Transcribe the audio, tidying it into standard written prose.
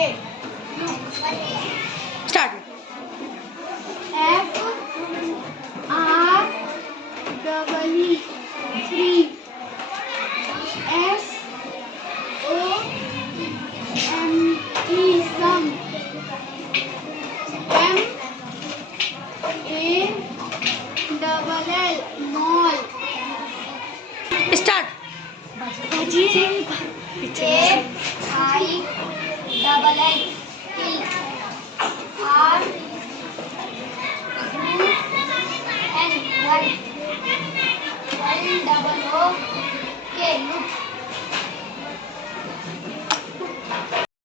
Start. FREE SOME some MALL mall Start. KILL kill RUN run LOO